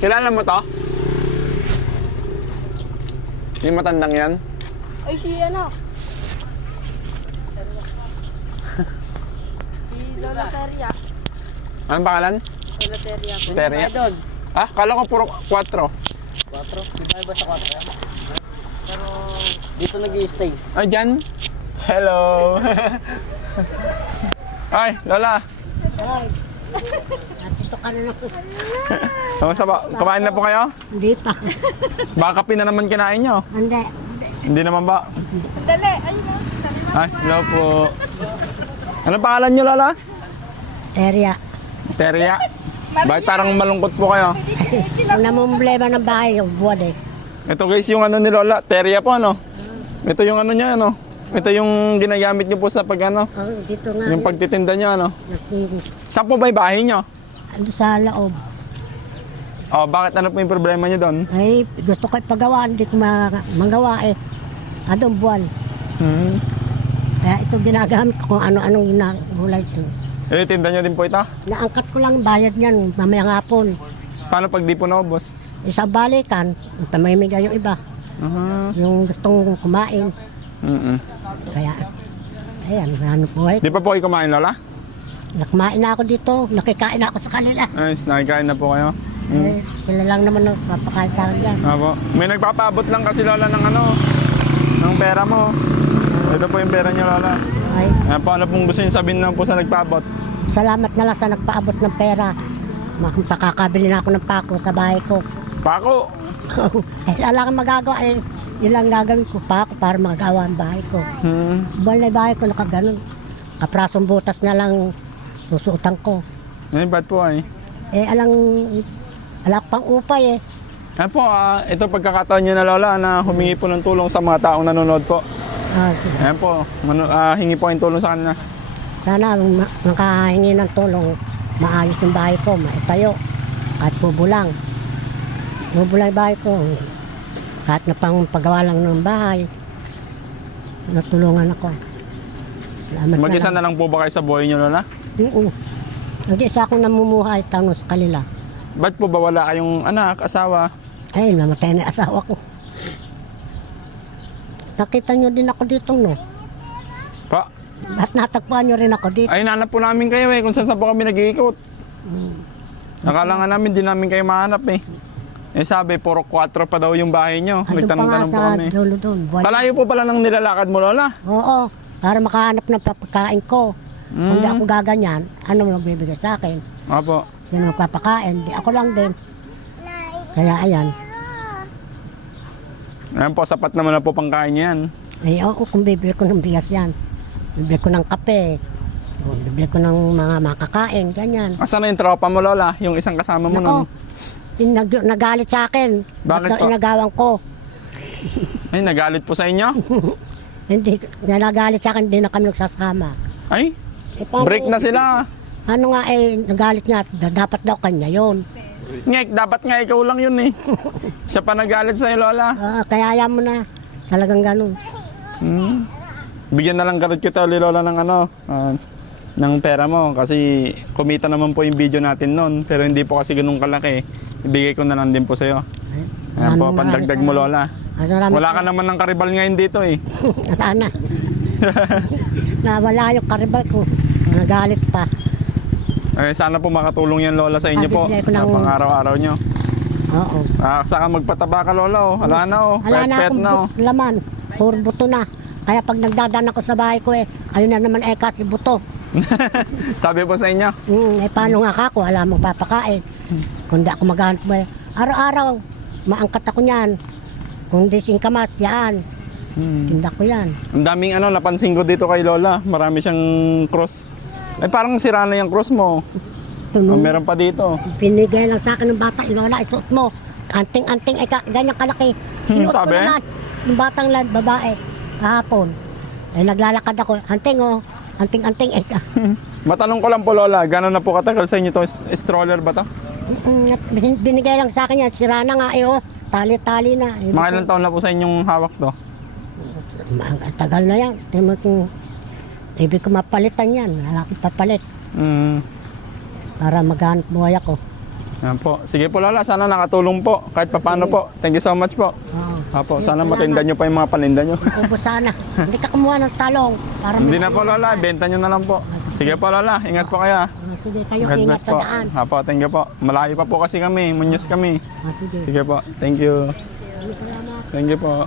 Kilala mo to? Yung matandang yan? Ay, si ano? Si Lola Teria. Anong pangalan? Lola Teria. Teria? Idol. Ah, kala ko puro 4. 4. Di ba iba sa 4? Pero dito nag-i-stay. Ay, dyan? Hello! Ay, Lola! Hoy. Natito ka na lang. Kamusta ba? Kumain na po kayo? Hindi pa. Baka kape na naman kinain nyo. Hindi. Hindi naman ba? Dali, ayun mo. Ay, hello po. Anong pangalan nyo, Lola? Teria. Teria. Bakit parang malungkot po kayo? Ang namumblema ng bahay, yung buwan eh. Ito guys, yung ano ni Lola. Teria po, ano? Ito yung ano niya, ano? Ito yung ginagamit nyo po sa pag, ano? Oh, dito nga. Yung pagtitinda nyo, ano? Saan po ba yung bahay nyo? Ando sa loob. Oh, bakit ano po yung problema nyo doon? Ay, gusto ko ipagawa, hindi ko magawa eh. Adong buwan. Kaya ito ginagamit ko kung ano-anong ginagulay ito. Eh, tinda nyo din po ito? Naangkat ko lang bayad niyan, mamayang hapon. Paano pag di po naubos? Isa balikan, pamimigay yung iba. Yung gustong kumain. Kaya, ayan, ano po eh. Di pa po kayo kumain, Lola? Nakamain na ako dito, nakikain na ako sa kanila. Ay, nakikain na po kayo. Eh, sila lang naman nagpapakain sa akin dyan. Opo. May nagpapaabot lang kasi, Lola, ng ano, ng pera mo. Ito po yung pera niyo, Lola. Ay, Ayan po, ano pong gusto niyo sabihin lang po sa nagpaabot? salamat na lang sa nagpaabot ng pera. Makakabili na ako ng pako sa bahay ko. Pako! Eh, wala kang magagawa. Eh, yun lang gagawin ko, pako para magagawa ang bahay ko. Buwan na yung bahay ko, nakaganon. Kaprasong butas na lang susuotan ko. Ngayon, ba't po ay? Eh, ala ko pang upay eh. Ayan po, ito pagkakataon niyo na, Lola, na humingi po ng tulong sa mga taong nanonood po. Sige. Ayan po, hingi po yung tulong sa kanila. Sana makahingi ng tulong, maayos yung bahay ko, maitayo. Kahit pubo lang. Pubo lang yung bahay ko. Kahit na pang paggawa lang ng bahay, natulungan ako. Salamat Mag-isa lang. na lang po ba kayo sa buhay niyo, Lola? Oo. Nag-isa akong namumuhay, tanong sa kanila. Ba't po ba wala kayong anak, asawa? Ay, namatay na yung asawa ko. Nakita nyo din ako dito, no? Pa? At natagpuan nyo rin ako dito. Ay, nanap po namin kayo eh, kung saan po kami nag-iikot. Akala nga namin, di namin kayo mahanap eh. Eh sabi, puro 4 pa daw yung bahay nyo. Andun pa nga Nagtanong-tanong po sa kami. dulo doon. Kalayo po pala ng nilalakad mo, Lola. Oo, para makahanap ng papakain ko. Kung di ako gaganyan, ano magbibigay sa akin? Opo. Sino magpapakain? Di ako lang din. Kaya ayan. Ayan po, sapat naman na po pangkain niyo yan. Ay, oo, kung bibili ko ng bigas yan. Bibili ko ng kape. O, bibili ko ng mga makakain, ganyan. Asan na yung tropa mo, Lola? Yung isang kasama mo Nako, nun? nagalit sa akin. Bakit Ba't daw po? inagawan ko? Ay, nagalit po sa inyo? Hindi, nagalit sa akin, hindi na kami nagsasama. Ay, Eh, paano- break na sila. Ano nga eh, nagalit niya, dapat daw kanya yon. Ngek, dapat nga ikaw lang yun eh. Siya pa nagalit sa'yo, Lola. Kaya ayaw mo na. Talagang ganun. Bigyan na lang karat kita, Lola, ng ano, ng pera mo. Kasi kumita naman po yung video natin noon. Pero hindi po kasi ganun kalaki. Ibigay ko na lang din po sa'yo. Ayan po, Maraming pandagdag mo, Lola. Maraming Wala ka naman ng karibal ngayon dito eh. Wala na. Nawala yung karibal ko. Nagalit pa. Eh, sana po makatulong yan, Lola, sa inyo po. Bibigay ko Sa ng- pang-araw-araw nyo. Oo. Saka magpataba ka, Lola, oh. Wala na, oh. Wala na Pet-pet akong na, oh. laman. Puro buto na. Kaya pag nagdadaan ako sa bahay ko eh, ayun na naman kasi buto. Sabi po sa inyo. Eh paano nga ako, wala magpapakain. Kung di ako maghanap mo araw-araw, maangkat ako niyan. Kung di singkamas, yan. Tinda ko yan. Ang daming ano, napansin ko dito kay Lola. Marami siyang cross. Ay, parang sira na yung cross mo. Oh, meron pa dito. Pinigay lang sa akin ng bata, Lola, isuot mo. Anting-anting, ganyan kalaki. Sinuot ko Sabi? naman. Yung batang babae, kahapon. Eh, naglalakad ako. Anting, oh. Anting-anting, Matanong ko lang po, Lola. Gano'n na po katagal sa inyo to? Stroller ba to? Binigay lang sa akin yan. Sira na nga, eh, oh. Tali-tali na. Mga ilang taon na po sa inyong hawak to? Ang tagal na yan. Tingnan kung ibig ko mapalitan yan. Wala akong papalit. Mm. Para maghanap buhay ako. Yan po. Sige po Lola, sana nakatulong po. Kahit papaano po. Thank you so much po. Oo. Apo, Sige, sana salamat. matinda nyo pa yung mga paninda nyo. Ubus sana. Hindi ka kumuha ng talong. Para Hindi na po Lola, benta nyo na lang po. Sige po Lola, ingat po kayo. Sige, kayo God ingat bless sa po. daan. Apo, thank you po. Malayo pa po kasi kami, Munyos kami. Sige. Sige po, thank you. Salamat. Thank you po.